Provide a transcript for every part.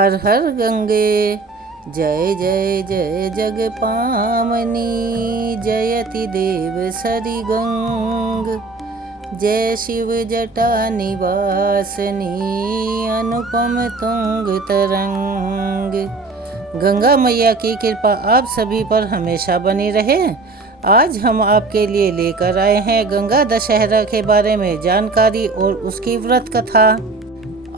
हर हर गंगे जय जय जय जग पावनी जयति देव सरि गंग जय शिव जटा निवासनी अनुपम तुंग तरंग। गंगा मैया की कृपा आप सभी पर हमेशा बनी रहे। आज हम आपके लिए लेकर आए हैं गंगा दशहरा के बारे में जानकारी और उसकी व्रत कथा।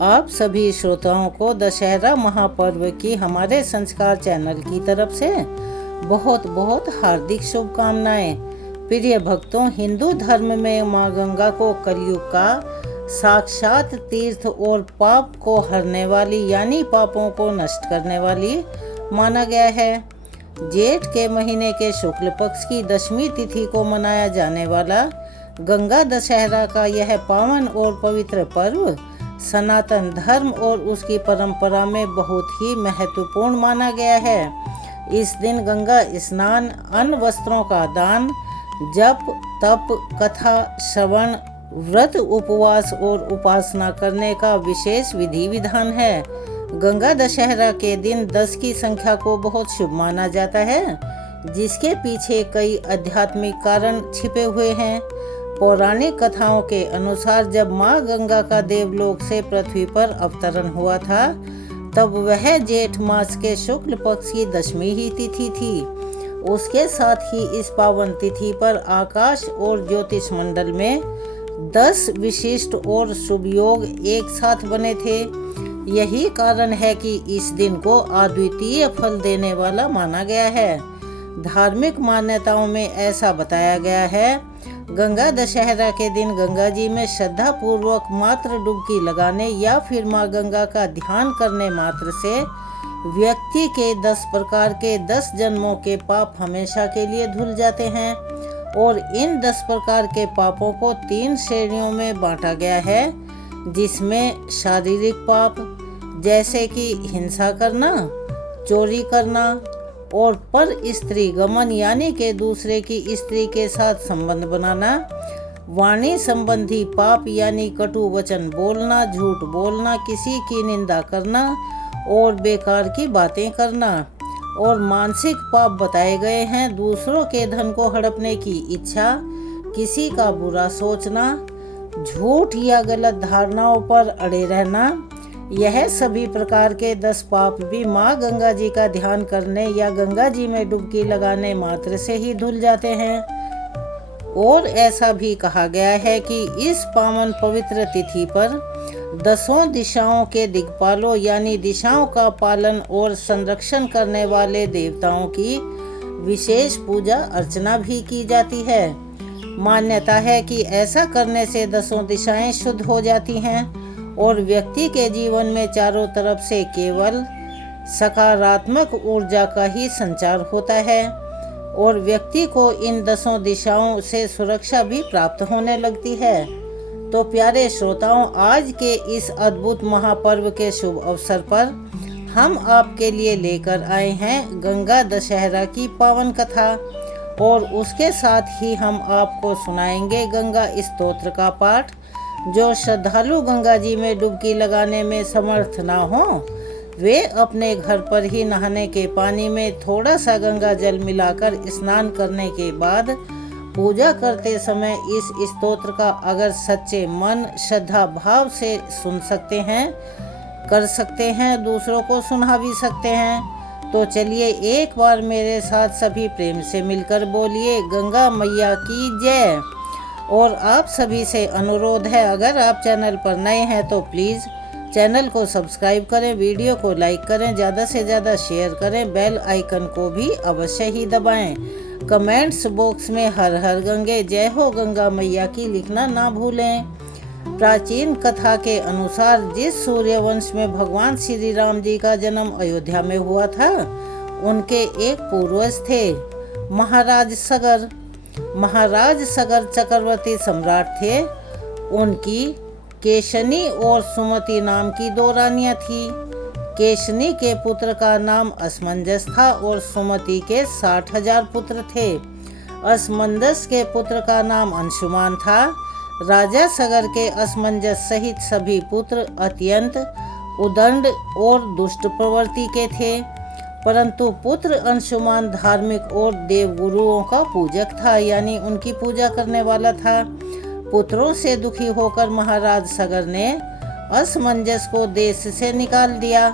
आप सभी श्रोताओं को दशहरा महापर्व की हमारे संस्कार चैनल की तरफ से बहुत बहुत हार्दिक शुभकामनाएं। प्रिय भक्तों, हिंदू धर्म में मां गंगा को कलयुग का साक्षात तीर्थ और पाप को हरने वाली यानी पापों को नष्ट करने वाली माना गया है। जेठ के महीने के शुक्ल पक्ष की दशमी तिथि को मनाया जाने वाला गंगा दशहरा का यह पावन और पवित्र पर्व सनातन धर्म और उसकी परंपरा में बहुत ही महत्वपूर्ण माना गया है। इस दिन गंगा स्नान, अन्न वस्त्रों का दान, जप तप, कथा श्रवण, व्रत उपवास और उपासना करने का विशेष विधि विधान है। गंगा दशहरा के दिन 10 की संख्या को बहुत शुभ माना जाता है, जिसके पीछे कई आध्यात्मिक कारण छिपे हुए हैं। पौराणिक कथाओं के अनुसार जब मां गंगा का देवलोक से पृथ्वी पर अवतरण हुआ था, तब वह जेठ मास के शुक्ल पक्ष की दशमी ही तिथि थी। उसके साथ ही इस पावन तिथि पर आकाश और ज्योतिष मंडल में 10 विशिष्ट और शुभ योग एक साथ बने थे। यही कारण है कि इस दिन को अद्वितीय फल देने वाला माना गया है। धार्मिक मान्यताओं में ऐसा बताया गया है, गंगा दशहरा के दिन गंगा जी में श्रद्धा पूर्वक मात्र डुबकी लगाने या फिर मां गंगा का ध्यान करने मात्र से व्यक्ति के 10 प्रकार के 10 जन्मों के पाप हमेशा के लिए धुल जाते हैं। और इन 10 प्रकार के पापों को 3 श्रेणियों में बांटा गया है, जिसमें शारीरिक पाप जैसे कि हिंसा करना, चोरी करना और पर स्त्री गमन यानी कि दूसरे की स्त्री के साथ संबंध बनाना, वाणी संबंधी पाप यानी कटु वचन बोलना, झूठ बोलना, किसी की निंदा करना और बेकार की बातें करना। और मानसिक पाप बताए गए हैं, दूसरों के धन को हड़पने की इच्छा, किसी का बुरा सोचना, झूठ या गलत धारणाओं पर अड़े रहना। यह सभी प्रकार के 10 पाप भी मां गंगा जी का ध्यान करने या गंगा जी में डुबकी लगाने मात्र से ही धुल जाते हैं। और ऐसा भी कहा गया है कि इस पावन पवित्र तिथि पर 10 दिशाओं के दिक्पालों यानी दिशाओं का पालन और संरक्षण करने वाले देवताओं की विशेष पूजा अर्चना भी की जाती है। मान्यता है कि ऐसा करने से 10 दिशाएं शुद्ध हो जाती हैं और व्यक्ति के जीवन में चारों तरफ से केवल सकारात्मक ऊर्जा का ही संचार होता है और व्यक्ति को इन 10 दिशाओं से सुरक्षा भी प्राप्त होने लगती है। तो प्यारे श्रोताओं, आज के इस अद्भुत महापर्व के शुभ अवसर पर हम आपके लिए लेकर आए हैं गंगा दशहरा की पावन कथा और उसके साथ ही हम आपको सुनाएंगे गंगा स्तोत्र का पाठ। जो श्रद्धालु गंगा जी में डुबकी लगाने में समर्थ ना हो, वे अपने घर पर ही नहाने के पानी में थोड़ा सा गंगा जल मिलाकर स्नान करने के बाद पूजा करते समय इस स्तोत्र का अगर सच्चे मन श्रद्धा भाव से सुन सकते हैं, कर सकते हैं, दूसरों को सुना भी सकते हैं। तो चलिए एक बार मेरे साथ सभी प्रेम से मिलकर बोलिए गंगा मैया की जय। और आप सभी से अनुरोध है, अगर आप चैनल पर नए हैं तो प्लीज़ चैनल को सब्सक्राइब करें, वीडियो को लाइक करें, ज़्यादा से ज़्यादा शेयर करें, बेल आइकन को भी अवश्य ही दबाएं। कमेंट्स बॉक्स में हर हर गंगे जय हो गंगा मैया की लिखना ना भूलें। प्राचीन कथा के अनुसार जिस सूर्यवंश में भगवान श्री राम जी का जन्म अयोध्या में हुआ था, उनके एक पूर्वज थे महाराज सगर। महाराज सगर चक्रवर्ती सम्राट थे। उनकी केशनी और सुमति नाम की 2 रानियां थीं। केशनी के पुत्र का नाम असमंजस था और सुमति के 60,000 पुत्र थे। असमंजस के पुत्र का नाम अंशुमान था। राजा सगर के असमंजस सहित सभी पुत्र अत्यंत उदंड और दुष्ट प्रवृत्ति के थे, परंतु पुत्र अंशुमान धार्मिक और देवगुरुओं का पूजक था, यानी उनकी पूजा करने वाला था। पुत्रों से दुखी होकर महाराज सगर ने असमंजस को देश से निकाल दिया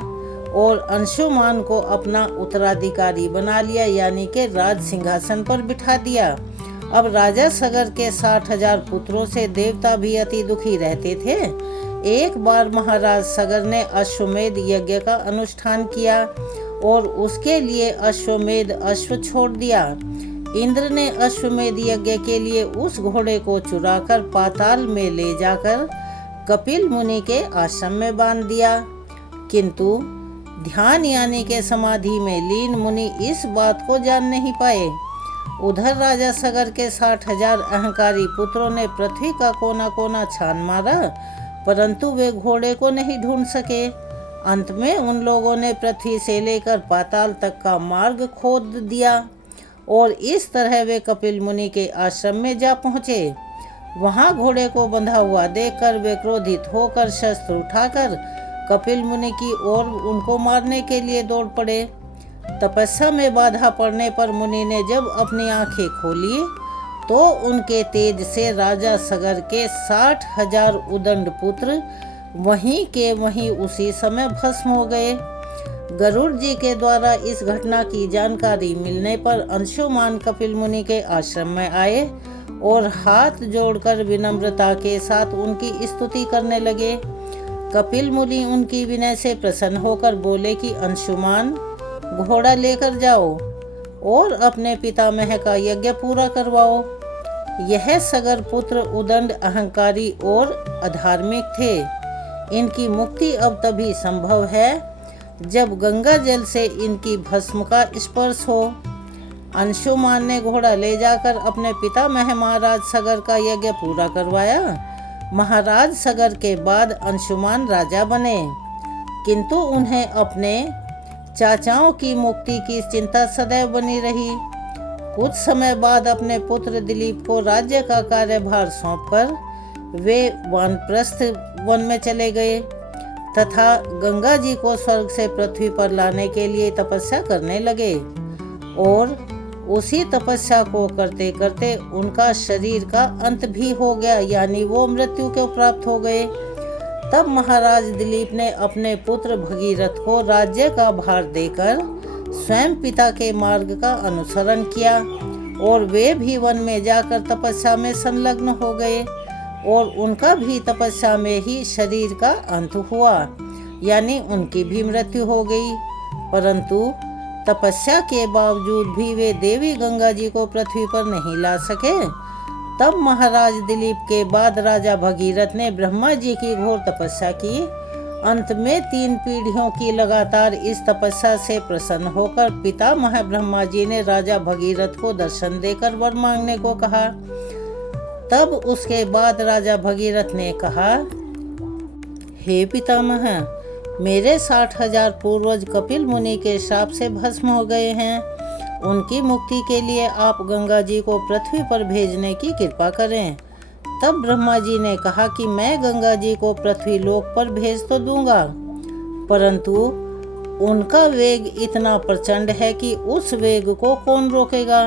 और अंशुमान को अपना उत्तराधिकारी बना लिया, यानी कि राज सिंहासन पर बिठा दिया। अब राजा सगर के 60,000 पुत्रों से देवता भी अति दुखी रहते थे। एक बार महाराज सगर ने अश्वमेध यज्ञ का अनुष्ठान किया और उसके लिए अश्वमेध अश्व छोड़ दिया। इंद्र ने अश्वमेध यज्ञ के लिए उस घोड़े को चुराकर पाताल में ले जाकर कपिल मुनि के आश्रम में बांध दिया, किंतु ध्यान यानी के समाधि में लीन मुनि इस बात को जान नहीं पाए। उधर राजा सगर के 60,000 अहंकारी पुत्रों ने पृथ्वी का कोना कोना छान मारा, परंतु वे घोड़े को नहीं ढूंढ सके। अंत में उन लोगों ने पृथ्वी से लेकर पाताल तक का मार्ग खोद दिया और इस तरह वे कपिल मुनि के आश्रम में जा पहुँचे। वहाँ घोड़े को बंधा हुआ देखकर वे क्रोधित होकर शस्त्र उठाकर कपिल मुनि की ओर उनको मारने के लिए दौड़ पड़े। तपस्या में बाधा पड़ने पर मुनि ने जब अपनी आंखें खोली तो उनके तेज से राजा सगर के 60,000 उदंड पुत्र वहीं के वहीं उसी समय भस्म हो गए। गरुड़ जी के द्वारा इस घटना की जानकारी मिलने पर अंशुमान कपिल मुनि के आश्रम में आए और हाथ जोड़कर विनम्रता के साथ उनकी स्तुति करने लगे। कपिल मुनि उनकी विनय से प्रसन्न होकर बोले कि अंशुमान, घोड़ा लेकर जाओ और अपने पितामह का यज्ञ पूरा करवाओ। यह सगर पुत्र उदंड अहंकारी और अधार्मिक थे। इनकी मुक्ति अब तभी संभव है जब गंगा जल से इनकी भस्म का स्पर्श हो। अंशुमान ने घोड़ा ले जाकर अपने पितामह महाराज सगर का यज्ञ पूरा करवाया। महाराज सगर के बाद अंशुमान राजा बने, किंतु उन्हें अपने चाचाओं की मुक्ति की चिंता सदैव बनी रही। कुछ समय बाद अपने पुत्र दिलीप को राज्य का कार्यभार सौंपकर वे वानप्रस्थ वन में चले गए तथा गंगा जी को स्वर्ग से पृथ्वी पर लाने के लिए तपस्या करने लगे और उसी तपस्या को करते करते उनका शरीर का अंत भी हो गया, यानी वो मृत्यु को प्राप्त हो गए। तब महाराज दिलीप ने अपने पुत्र भगीरथ को राज्य का भार देकर स्वयं पिता के मार्ग का अनुसरण किया और वे भी वन में जाकर तपस्या में संलग्न हो गए और उनका भी तपस्या में ही शरीर का अंत हुआ, यानी उनकी भी मृत्यु हो गई। परंतु तपस्या के बावजूद भी वे देवी गंगा जी को पृथ्वी पर नहीं ला सके। तब महाराज दिलीप के बाद राजा भगीरथ ने ब्रह्मा जी की घोर तपस्या की। अंत में 3 पीढ़ियों की लगातार इस तपस्या से प्रसन्न होकर पितामह ब्रह्मा जी ने राजा भगीरथ को दर्शन देकर वर मांगने को कहा। तब उसके बाद राजा भगीरथ ने कहा, हे पितामह, मेरे 60,000 पूर्वज कपिल मुनि के श्राप से भस्म हो गए हैं। उनकी मुक्ति के लिए आप गंगा जी को पृथ्वी पर भेजने की कृपा करें। तब ब्रह्मा जी ने कहा कि मैं गंगा जी को पृथ्वी लोक पर भेज तो दूंगा, परंतु उनका वेग इतना प्रचंड है कि उस वेग को कौन रोकेगा।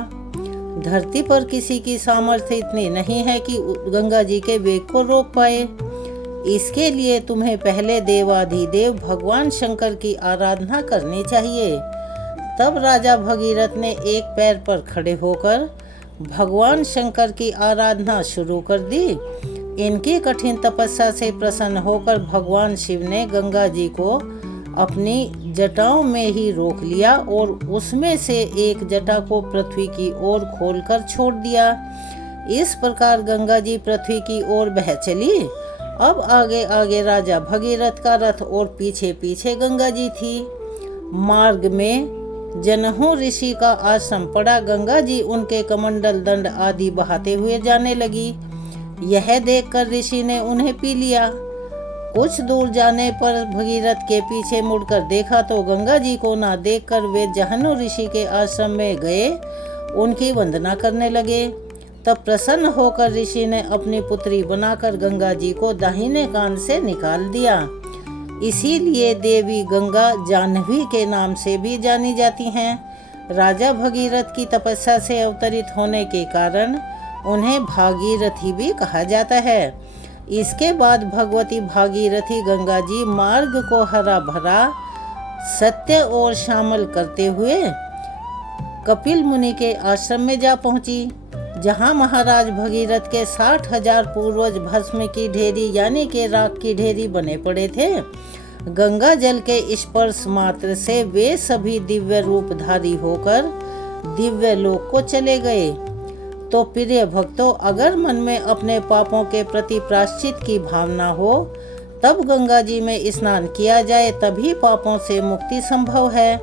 धरती पर किसी की सामर्थ्य इतनी नहीं है कि गंगा जी के वेग को रोक पाए। इसके लिए तुम्हें पहले देवाधिदेव भगवान शंकर की आराधना करनी चाहिए। तब राजा भगीरथ ने एक पैर पर खड़े होकर भगवान शंकर की आराधना शुरू कर दी। इनकी कठिन तपस्या से प्रसन्न होकर भगवान शिव ने गंगा जी को अपनी जटाओं में ही रोक लिया और उसमें से एक जटा को पृथ्वी की ओर खोलकर छोड़ दिया। इस प्रकार गंगा जी पृथ्वी की ओर बह चली। अब आगे आगे राजा भगीरथ का रथ और पीछे पीछे गंगा जी थी। मार्ग में जनहु ऋषि का आश्रम पड़ा। गंगा जी उनके कमंडल दंड आदि बहाते हुए जाने लगी। यह देखकर ऋषि ने उन्हें पी लिया। कुछ दूर जाने पर भगीरथ के पीछे मुड़कर देखा तो गंगा जी को ना देखकर वे जहनु ऋषि के आश्रम में गए, उनकी वंदना करने लगे। तब प्रसन्न होकर ऋषि ने अपनी पुत्री बनाकर गंगा जी को दाहिने कान से निकाल दिया। इसीलिए देवी गंगा जाह्नवी के नाम से भी जानी जाती हैं। राजा भगीरथ की तपस्या से अवतरित होने के कारण उन्हें भागीरथी भी कहा जाता है। इसके बाद भगवती भागीरथी गंगा जी मार्ग को हरा भरा सत्य और श्यामल करते हुए कपिल मुनि के आश्रम में जा पहुंची, जहां महाराज भगीरथ के 60,000 पूर्वज भस्म की ढेरी यानी के राख की ढेरी बने पड़े थे। गंगा जल के स्पर्श मात्र से वे सभी दिव्य रूपधारी होकर दिव्य लोक को चले गए। तो प्रिय भक्तों, अगर मन में अपने पापों के प्रति प्रायश्चित की भावना हो तब गंगा जी में स्नान किया जाए, तभी पापों से मुक्ति संभव है।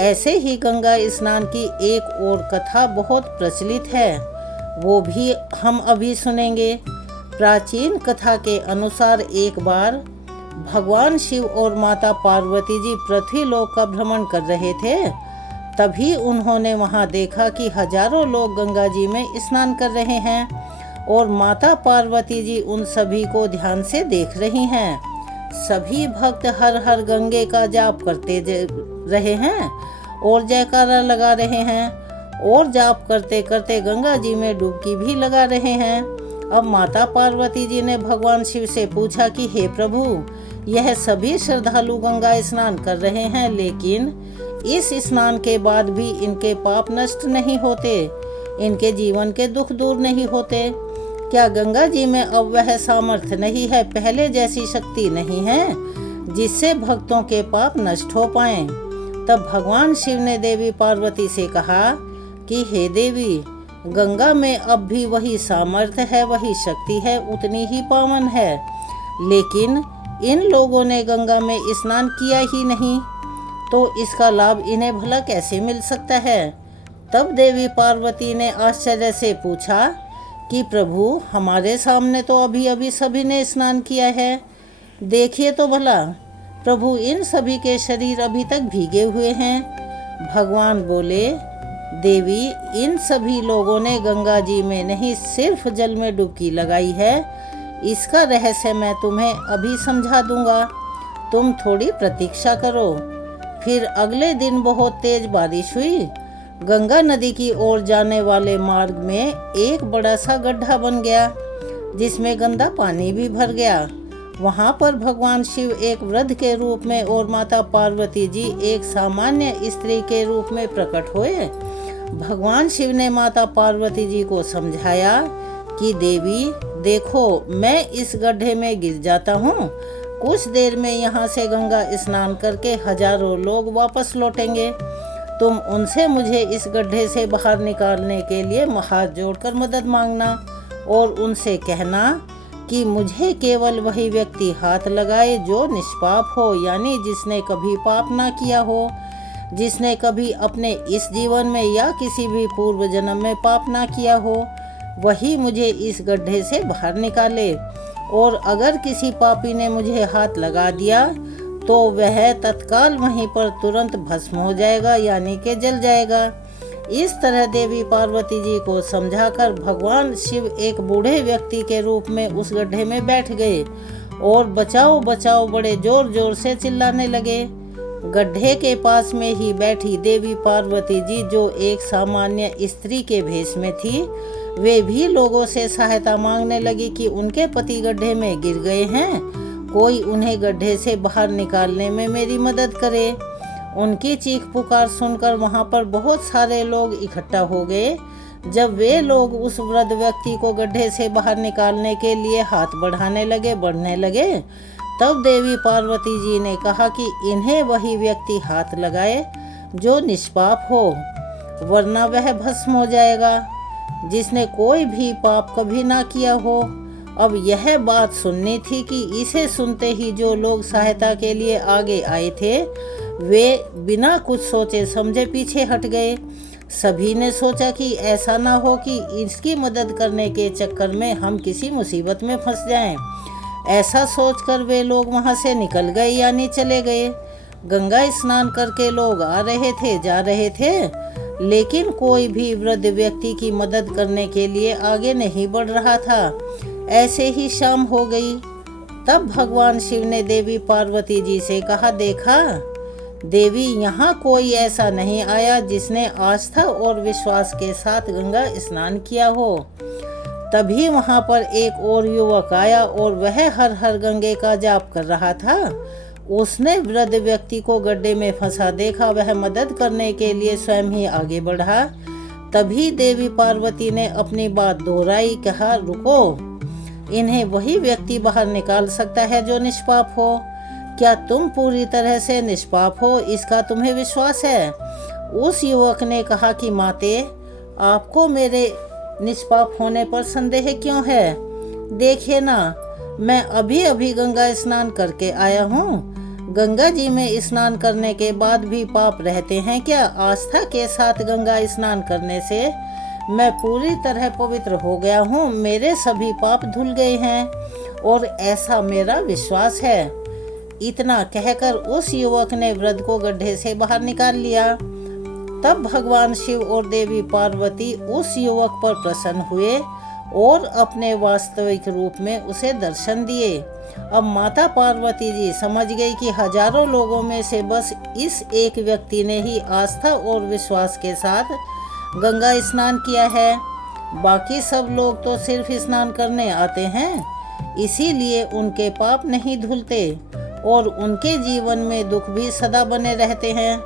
ऐसे ही गंगा स्नान की एक और कथा बहुत प्रचलित है, वो भी हम अभी सुनेंगे। प्राचीन कथा के अनुसार एक बार भगवान शिव और माता पार्वती जी पृथ्वी लोक का भ्रमण कर रहे थे। तभी उन्होंने वहां देखा कि हजारों लोग गंगा जी में स्नान कर रहे हैं और माता पार्वती जी उन सभी को ध्यान से देख रही हैं। सभी भक्त हर हर गंगे का जाप करते रहे हैं और जयकारा लगा रहे हैं और जाप करते करते गंगा जी में डुबकी भी लगा रहे हैं। अब माता पार्वती जी ने भगवान शिव से पूछा कि हे प्रभु, यह सभी श्रद्धालु गंगा स्नान कर रहे हैं, लेकिन इस स्नान के बाद भी इनके पाप नष्ट नहीं होते, इनके जीवन के दुख दूर नहीं होते। क्या गंगा जी में अब वह सामर्थ्य नहीं है, पहले जैसी शक्ति नहीं है जिससे भक्तों के पाप नष्ट हो पाएं? तब भगवान शिव ने देवी पार्वती से कहा कि हे देवी, गंगा में अब भी वही सामर्थ्य है, वही शक्ति है, उतनी ही पावन है, लेकिन इन लोगों ने गंगा में स्नान किया ही नहीं, तो इसका लाभ इन्हें भला कैसे मिल सकता है? तब देवी पार्वती ने आश्चर्य से पूछा कि प्रभु, हमारे सामने तो अभी अभी सभी ने स्नान किया है, देखिए तो भला। प्रभु, इन सभी के शरीर अभी तक भीगे हुए हैं। भगवान बोले, देवी, इन सभी लोगों ने गंगा जी में नहीं सिर्फ जल में डुबकी लगाई है। इसका रहस्य मैं तुम्हें अभी समझा दूंगा, तुम थोड़ी प्रतीक्षा करो। फिर अगले दिन बहुत तेज बारिश हुई। गंगा नदी की ओर जाने वाले मार्ग में एक बड़ा सा गड्ढा बन गया, जिसमें गंदा पानी भी भर गया। वहां पर भगवान शिव एक वृद्ध के रूप में और माता पार्वती जी एक सामान्य स्त्री के रूप में प्रकट हुए। भगवान शिव ने माता पार्वती जी को समझाया कि देवी देखो, मैं इस गड्ढे में गिर जाता हूँ, कुछ देर में यहाँ से गंगा स्नान करके हजारों लोग वापस लौटेंगे। तुम उनसे मुझे इस गड्ढे से बाहर निकालने के लिए हाथ जोड़कर मदद मांगना और उनसे कहना कि मुझे केवल वही व्यक्ति हाथ लगाए जो निष्पाप हो, यानी जिसने कभी पाप ना किया हो, जिसने कभी अपने इस जीवन में या किसी भी पूर्व जन्म में पाप ना किया हो, वही मुझे इस गड्ढे से बाहर निकाले। और अगर किसी पापी ने मुझे हाथ लगा दिया तो वह तत्काल वहीं पर तुरंत भस्म हो जाएगा, यानी कि जल जाएगा। इस तरह देवी पार्वती जी को समझाकर भगवान शिव एक बूढ़े व्यक्ति के रूप में उस गड्ढे में बैठ गए और बचाओ बचाओ बड़े जोर जोर से चिल्लाने लगे। गड्ढे के पास में ही बैठी देवी पार्वती जी, जो एक सामान्य स्त्री के भेष में थी, वे भी लोगों से सहायता मांगने लगी कि उनके पति गड्ढे में गिर गए हैं, कोई उन्हें गड्ढे से बाहर निकालने में मेरी मदद करे। उनकी चीख पुकार सुनकर वहां पर बहुत सारे लोग इकट्ठा हो गए। जब वे लोग उस वृद्ध व्यक्ति को गड्ढे से बाहर निकालने के लिए हाथ बढ़ने लगे, तब देवी पार्वती जी ने कहा कि इन्हें वही व्यक्ति हाथ लगाए जो निष्पाप हो, वरना वह भस्म हो जाएगा, जिसने कोई भी पाप कभी ना किया हो। अब यह बात सुननी थी कि इसे सुनते ही जो लोग सहायता के लिए आगे आए थे, वे बिना कुछ सोचे समझे पीछे हट गए। सभी ने सोचा कि ऐसा ना हो कि इसकी मदद करने के चक्कर में हम किसी मुसीबत में फंस जाएं। ऐसा सोचकर वे लोग वहां से निकल गए, यानी चले गए। गंगा स्नान करके लोग आ रहे थे, जा रहे थे, लेकिन कोई भी वृद्ध व्यक्ति की मदद करने के लिए आगे नहीं बढ़ रहा था। ऐसे ही शाम हो गई। तब भगवान शिव ने देवी पार्वती जी से कहा, देखा देवी, यहाँ कोई ऐसा नहीं आया जिसने आस्था और विश्वास के साथ गंगा स्नान किया हो। तभी वहाँ पर एक और युवक आया और वह हर हर गंगे का जाप कर रहा था। उसने वृद्ध व्यक्ति को गड्ढे में फंसा देखा। वह मदद करने के लिए स्वयं ही आगे बढ़ा। तभी देवी पार्वती ने अपनी बात दोहराई, कहा, रुको, इन्हें वही व्यक्ति बाहर निकाल सकता है जो निष्पाप हो। क्या तुम पूरी तरह से निष्पाप हो, इसका तुम्हें विश्वास है? उस युवक ने कहा कि माते, आपको मेरे निष्पाप होने पर संदेह क्यों है? देखिए ना, मैं अभी अभी गंगा स्नान करके आया हूँ। गंगा जी में स्नान करने के बाद भी पाप रहते हैं क्या? आस्था के साथ गंगा स्नान करने से मैं पूरी तरह पवित्र हो गया हूँ। मेरे सभी पाप धुल गए हैं और ऐसा मेरा विश्वास है। इतना कहकर उस युवक ने वृद्ध को गड्ढे से बाहर निकाल लिया। तब भगवान शिव और देवी पार्वती उस युवक पर प्रसन्न हुए और अपने वास्तविक रूप में उसे दर्शन दिए। अब माता पार्वती जी समझ गई कि हजारों लोगों में से बस इस एक व्यक्ति ने ही आस्था और विश्वास के साथ गंगा स्नान किया है। बाकी सब लोग तो सिर्फ स्नान करने आते हैं, इसीलिए उनके पाप नहीं धुलते और उनके जीवन में दुख भी सदा बने रहते हैं।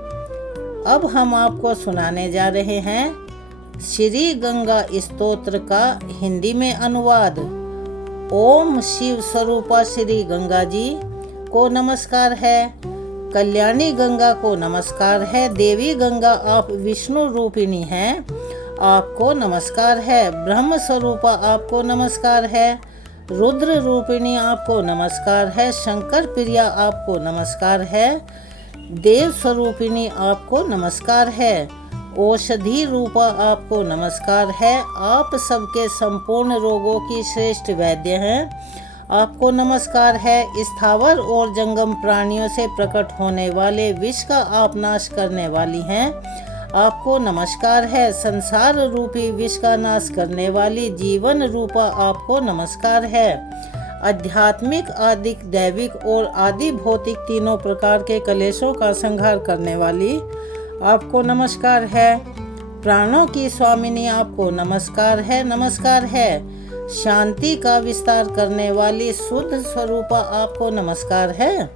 अब हम आपको सुनाने जा रहे हैं श्री गंगा स्तोत्र का हिंदी में अनुवाद। ओम शिव स्वरूपा श्री गंगा जी को नमस्कार है। कल्याणी गंगा को नमस्कार है। देवी गंगा, आप विष्णु रूपिणी हैं, आपको नमस्कार है। ब्रह्म स्वरूपा, आपको नमस्कार है। रुद्र रूपिणी, आपको नमस्कार है। शंकर प्रिया, आपको नमस्कार है। देव स्वरूपिणी, आपको नमस्कार है। औषधि रूपा, आपको नमस्कार है। आप सबके संपूर्ण रोगों की श्रेष्ठ वैद्य हैं, आपको नमस्कार है। स्थावर और जंगम प्राणियों से प्रकट होने वाले विष का आप नाश करने वाली हैं, आपको नमस्कार है। संसार रूपी विष का नाश करने वाली जीवन रूपा, आपको नमस्कार है। आध्यात्मिक, आदिक, दैविक और आदि भौतिक तीनों प्रकार के कलेशों का संहार करने वाली, आपको नमस्कार है। प्राणों की स्वामिनी, आपको नमस्कार है, नमस्कार है। शांति का विस्तार करने वाली शुद्ध स्वरूपा, आपको नमस्कार है।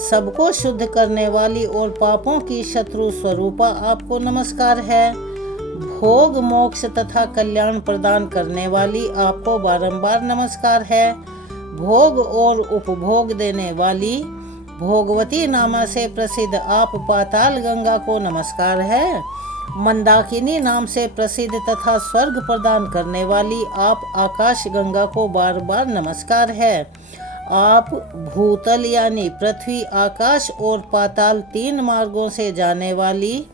सबको शुद्ध करने वाली और पापों की शत्रु स्वरूपा, आपको नमस्कार है। भोग, मोक्ष तथा कल्याण प्रदान करने वाली, आपको बारंबार नमस्कार है। भोग और उपभोग देने वाली, भोगवती नामा से प्रसिद्ध आप पाताल गंगा को नमस्कार है। मंदाकिनी नाम से प्रसिद्ध तथा स्वर्ग प्रदान करने वाली आप आकाश गंगा को बार बार नमस्कार है। आप भूतल यानी पृथ्वी, आकाश और पाताल तीन मार्गों से जाने वाली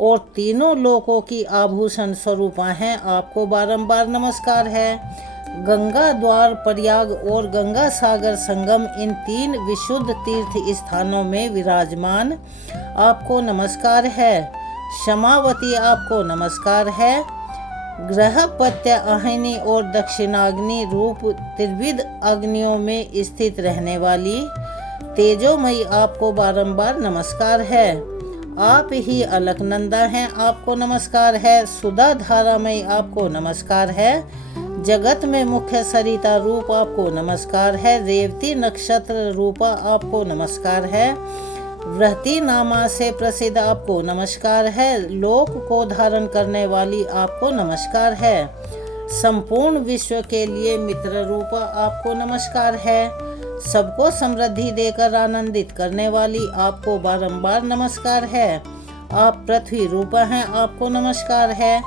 और तीनों लोकों की आभूषण स्वरूपा हैं, आपको बारंबार नमस्कार है। गंगा द्वार, प्रयाग और गंगा सागर संगम, इन तीन विशुद्ध तीर्थ स्थानों में विराजमान, आपको नमस्कार है। क्षमावती, आपको नमस्कार है। ग्रह, पत्य, अहिनी और दक्षिणाग्नि रूप त्रिविध अग्नियों में स्थित रहने वाली तेजोमयी, आपको बारंबार नमस्कार है। आप ही अलकनंदा हैं, आपको नमस्कार है। सुधा धारामयी, आपको नमस्कार है। जगत में मुख्य सरिता रूप, आपको नमस्कार है। रेवती नक्षत्र रूपा, आपको नमस्कार है। वृहति नामा से प्रसिद्ध, आपको नमस्कार है। लोक को धारण करने वाली, आपको नमस्कार है। संपूर्ण विश्व के लिए मित्र रूपा, आपको नमस्कार है। सबको समृद्धि देकर आनंदित करने वाली, आपको बारंबार नमस्कार है। आप पृथ्वी रूपा हैं, आपको नमस्कार है।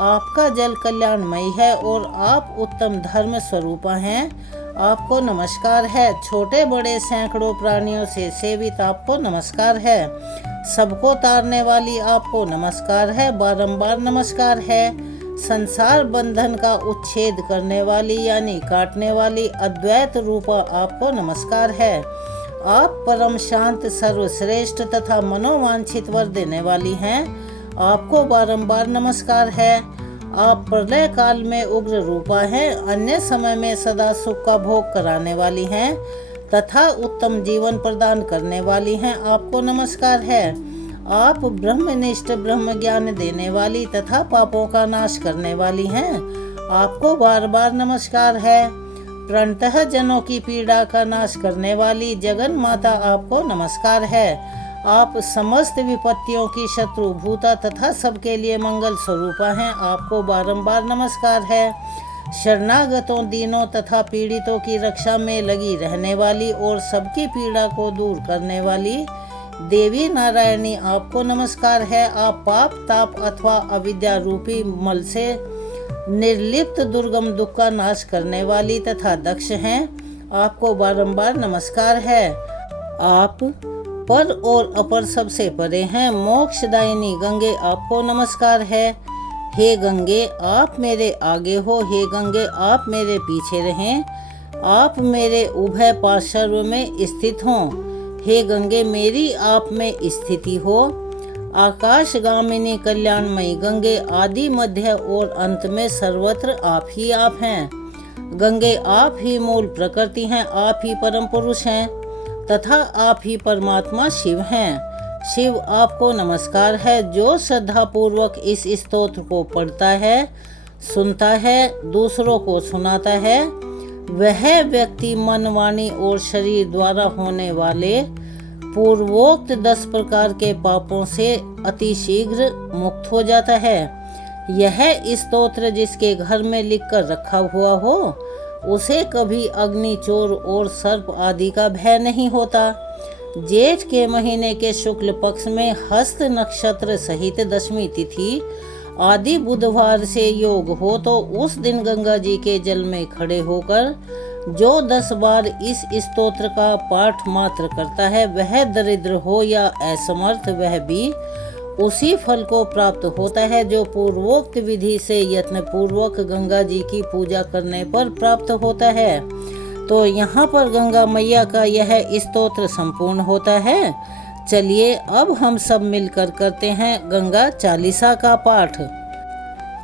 आपका जल कल्याणमयी है और आप उत्तम धर्म स्वरूपा हैं, आपको नमस्कार है। छोटे बड़े सैकड़ों प्राणियों से सेवित, आपको नमस्कार है। सबको तारने वाली, आपको नमस्कार है, बारंबार नमस्कार है। संसार बंधन का उच्छेद करने वाली यानी काटने वाली अद्वैत रूपा, आपको नमस्कार है। आप परम शांत, सर्वश्रेष्ठ तथा मनोवांछित वर देने वाली हैं, आपको बारंबार नमस्कार है। आप प्रलय काल में उग्र रूपा हैं, अन्य समय में सदा सुख का भोग कराने वाली हैं। तथा उत्तम जीवन प्रदान करने वाली हैं, आपको नमस्कार है। आप ब्रह्मनिष्ठ ब्रह्म ज्ञान देने वाली तथा पापों का नाश करने वाली हैं, आपको बार बार नमस्कार है। प्रणतः जनों की पीड़ा का नाश करने वाली जगन माता, आपको नमस्कार है। आप समस्त विपत्तियों की शत्रुभूता तथा सबके लिए मंगल स्वरूपा हैं, आपको बारंबार नमस्कार है। शरणागतों, दीनों तथा पीड़ितों की रक्षा में लगी रहने वाली और सबकी पीड़ा को दूर करने वाली देवी नारायणी, आपको नमस्कार है। आप पाप, ताप अथवा अविद्या रूपी मल से निर्लिप्त दुर्गम दुख का नाश करने वाली तथा दक्ष हैं, आपको बारंबार नमस्कार है। आप पर और अपर सबसे परे हैं, मोक्षदायिनी गंगे, आपको नमस्कार है। हे गंगे, आप मेरे आगे हो, हे गंगे आप मेरे पीछे रहें, आप मेरे उभय पार्श्व में स्थित हों। हे गंगे, मेरी आप में स्थिति हो। आकाशगामिनी कल्याणमयी गंगे, आदि मध्य और अंत में सर्वत्र आप ही आप हैं। गंगे, आप ही मूल प्रकृति हैं, आप ही परम पुरुष हैं तथा आप ही परमात्मा शिव हैं। शिव, आपको नमस्कार है। जो श्रद्धा पूर्वक इस स्तोत्र को पढ़ता है, सुनता है, दूसरों को सुनाता है, वह व्यक्ति मन, वाणी और शरीर द्वारा होने वाले पूर्वोक्त 10 प्रकार के पापों से अतिशीघ्र मुक्त हो जाता है। यह स्तोत्र जिसके घर में लिखकर रखा हुआ हो, उसे कभी अग्नि, चोर और सर्प आदि का भय नहीं होता। जेठ के महीने के शुक्ल पक्ष में हस्त नक्षत्र सहित दशमी तिथि आदि बुधवार से योग हो तो उस दिन गंगा जी के जल में खड़े होकर जो 10 बार इस स्तोत्र का पाठ मात्र करता है, वह दरिद्र हो या असमर्थ, वह भी उसी फल को प्राप्त होता है जो पूर्वोक्त विधि से यत्न पूर्वक गंगा जी की पूजा करने पर प्राप्त होता है। तो यहाँ पर गंगा मैया का यह स्तोत्र संपूर्ण होता है। चलिए अब हम सब मिलकर करते हैं गंगा चालीसा का पाठ।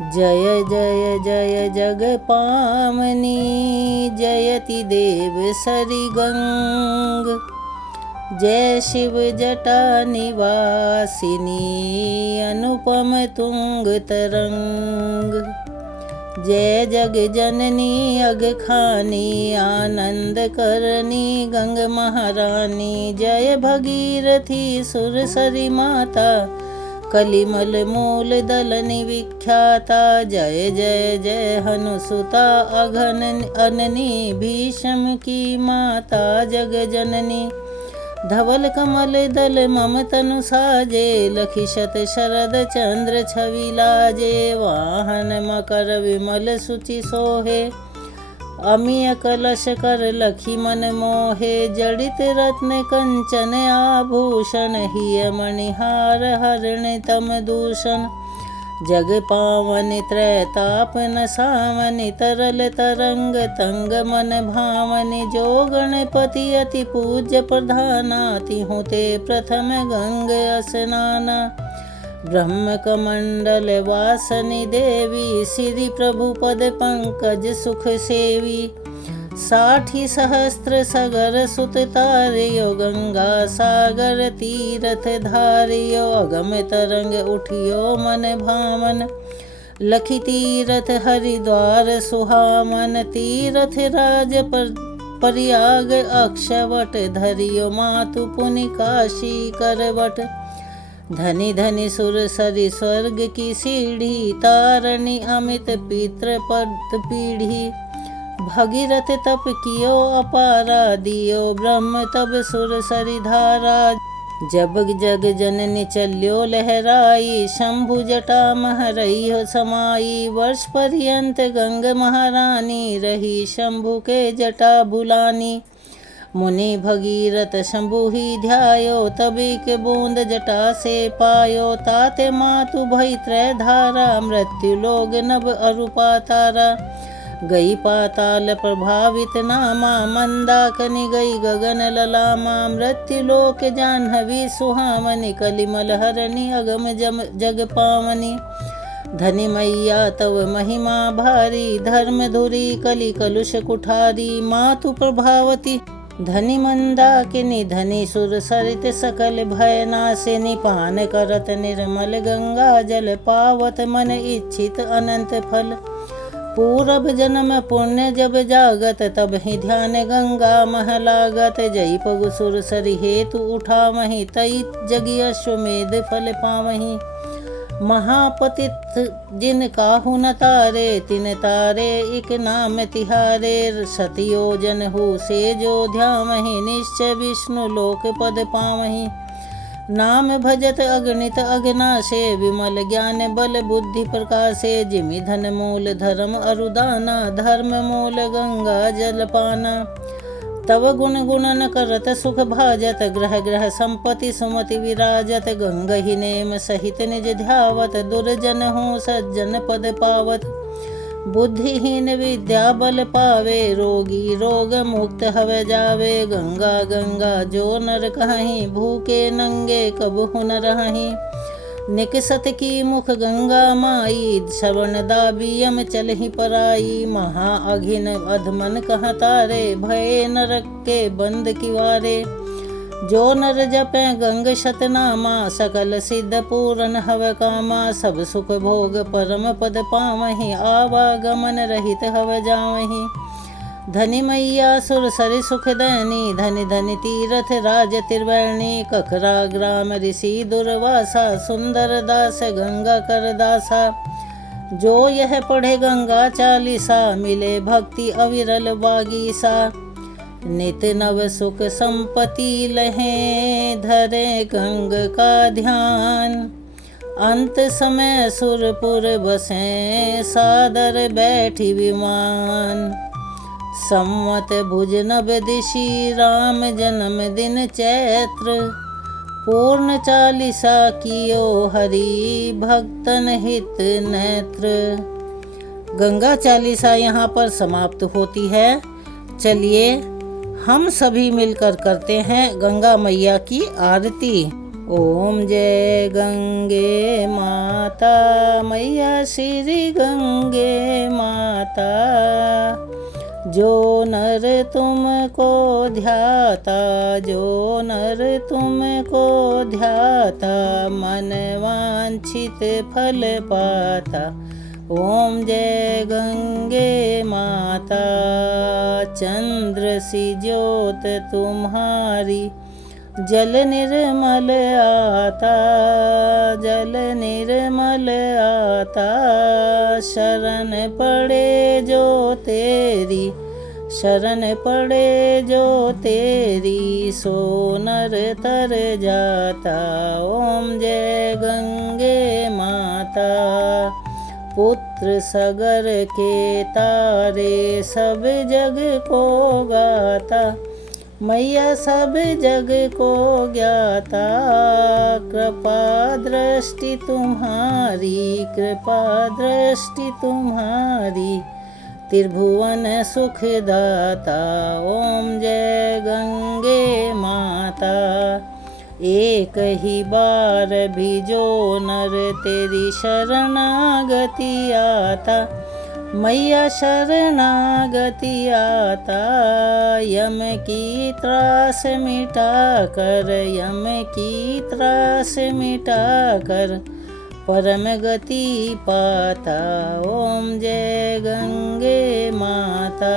जय जय जय जग पामनी, जयति देव सरि गंग, जय शिव जटा निवासिनी, अनुपम तुंग तरंग, जय जग जननी अगखानी, आनंद करनी गंग महारानी, जय भगीरथी सुर सरी माता, कलिमल मूल दलनि विख्याता, जय जय जय हनुसुता अघन अननी, भीषम की माता जग जननी, धवल कमल दल मम तनु साजे, लखिशत शरद चंद्र छवि लाजे, वाहन मकर विमल सुचि सोहे, अमीय कलश कर लखी मन मोहे, जड़ित रत्न कंचन आभूषण, हिय मणिहार हरण तम दूषण, जग पावन त्रैतापन सामनि, तरल तरंग तंग मन भामनि, जो गणपति अति पूज्य प्रधाना, तिहु ते प्रथम गंग स्नाना, ब्रह्म कमंडल वासनि देवी, श्री प्रभु पद पंकज सुख सेवी, 60 सहस्त्र सगर सुत तारियो, गंगा सागर तीरथ धारियो, अगम तरंग उठियो मन भामन, लखी तीरथ हरिद्वार सुहामन, तीरथ राज प्रयाग अक्षवट, धरियो मातु पुनि काशी करवट, धनी धनी सुर सरि स्वर्ग की सीढ़ी, तारणी अमित पितृ पद पीढ़ी, भगीरथ तप कियो अपारा, दियो ब्रह्म तब सुर सरि धारा, जब जग जननी चल्यो लहराई, शंभु जटा महरई हो समाई, वर्ष पर्यंत गंग महारानी, रही शंभु के जटा बुलानी, मुनि भगीरथ शंभु ही ध्यायो, तभी के बूंद जटा से पायो, ताते मातु भई त्रय धारा, मृत्यु लोग नभ अरूपा तारा, गई पाताल प्रभावित नामा, मंदाकिनी गई गगन ललामा, मृत्यु लोक जाह्नवी सुहामनी, कलिमल हरणी अगम जग पावनी, धनी मैया तव महिमा भारी, धर्म धुरी कलि कलुष कुठारी, मातु प्रभावती धनि मंदाकिनी धनि सुर सरित सकल भय नाशिनी पान करत निर्मल गंगा जल पावत मन इच्छित अनंत फल। पूरब जन्म पुण्य जब जागत तब ही ध्यान गंगा मह लागत। जई पगु सुर सरि हेतु उठावहीं तई जगी अश्वमेध फल पावहीं। महापतित जिन काहू न तारे तिन तारे इक नाम तिहारे। सतयोजन हो से जो ध्यावहीं निश्चय विष्णु लोक पद पावहीं। नाम भजत अगणित अगनाशे विमल ज्ञान बल बुद्धि प्रकाशे। जिमि धन मूल धर्म अरुदाना धर्म मूल गंगा जल पाना। तव गुण गुणन करत सुख भाजत ग्रह ग्रह संपत्ति सुमति विराजत। गंगहि नेम सहित निज ध्यावत दुर्जन हो सज्जन पद पावत। बुद्धिहीन विद्या बल पावे रोगी रोग मुक्त हवे जावे। गंगा गंगा जो नर कहीं भूखे नंगे कबहु न रहहीं। निकसत की मुख गंगा माई श्रवण दाबियम चलहि पराई। महा अघिन अधमन कह तारे भय नरक के बंद किवारे। जो नर जपे गंग शतनामा सकल सिद्ध पूरन हव कामा। सब सुख भोग परम पद पावहीं आवागमन रहित हव जावहीं। धनि मैया सुर सरि सुख दैनी धनि धनि तीरथ राज त्रिवर्णी। कखरा ग्राम ऋषि दुर्वासा सुंदर दास गंगा कर दासा। जो यह पढ़े गंगा चालीसा मिले भक्ति अविरल बागीसा। नित नव सुख संपत्ति लहें धरे गंग का ध्यान। अंत समय सुरपुर बसें सादर बैठी विमान। संवत भुज नव दिशि राम जन्म दिन चैत्र। पूर्ण चालीसा कियो हरि भक्तन हित नेत्र। गंगा चालीसा यहाँ पर समाप्त होती है। चलिए हम सभी मिलकर करते हैं गंगा मैया की आरती। ओम जय गंगे माता मैया श्री गंगे माता। जो नर तुमको ध्याता जो नर तुमको ध्याता मन वांछित फल पाता। ओम जय गंगे माता। चंद्र सी ज्योत तुम्हारी जल निर्मल आता जल निर्मल आता। शरण पड़े जो तेरी शरण पड़े जो तेरी सो नर तर जाता। ओम जय गंगे माता। पुत्र सगर के तारे सब जग को गाता। मैया सब जग को ज्ञाता। कृपा दृष्टि तुम्हारी कृपा दृष्टि तुम्हारी। त्रिभुवन सुखदाता। ओम जय गंगे माता। एक ही बार भी जो नर तेरी शरणागति आता। मैया शरणागति आता। यम की त्रास मिटा कर यम की त्रास मिटा कर परम गति पाता। ओम जय गंगे माता।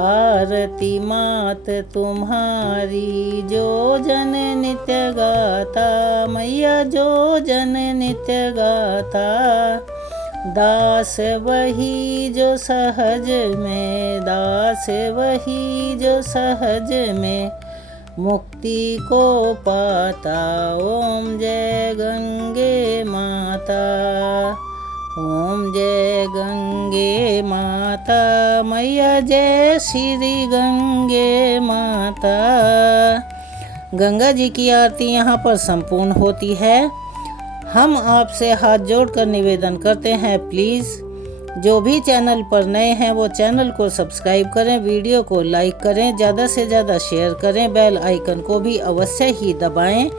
आरती मात तुम्हारी जो जन नित्य गाता। मैया जो जन नित्य गाता। दास वही जो सहज में दास वही जो सहज में मुक्ति को पाता। ओम जय गंगे माता। ओम जय गंगे माता मैया जय श्री गंगे माता। गंगा जी की आरती यहाँ पर संपूर्ण होती है। हम आपसे हाथ जोड़कर निवेदन करते हैं, प्लीज़ जो भी चैनल पर नए हैं वो चैनल को सब्सक्राइब करें, वीडियो को लाइक करें, ज़्यादा से ज़्यादा शेयर करें, बेल आइकन को भी अवश्य ही दबाएं।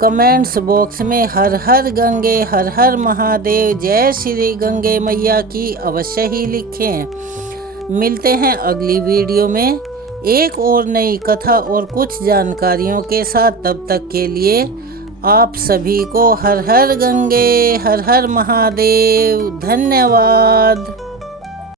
कमेंट्स बॉक्स में हर हर गंगे हर हर महादेव जय श्री गंगे मैया की अवश्य ही लिखें। मिलते हैं अगली वीडियो में। एक और नई कथा और कुछ जानकारियों के साथ। तब तक के लिए आप सभी को हर हर गंगे, हर हर महादेव। धन्यवाद।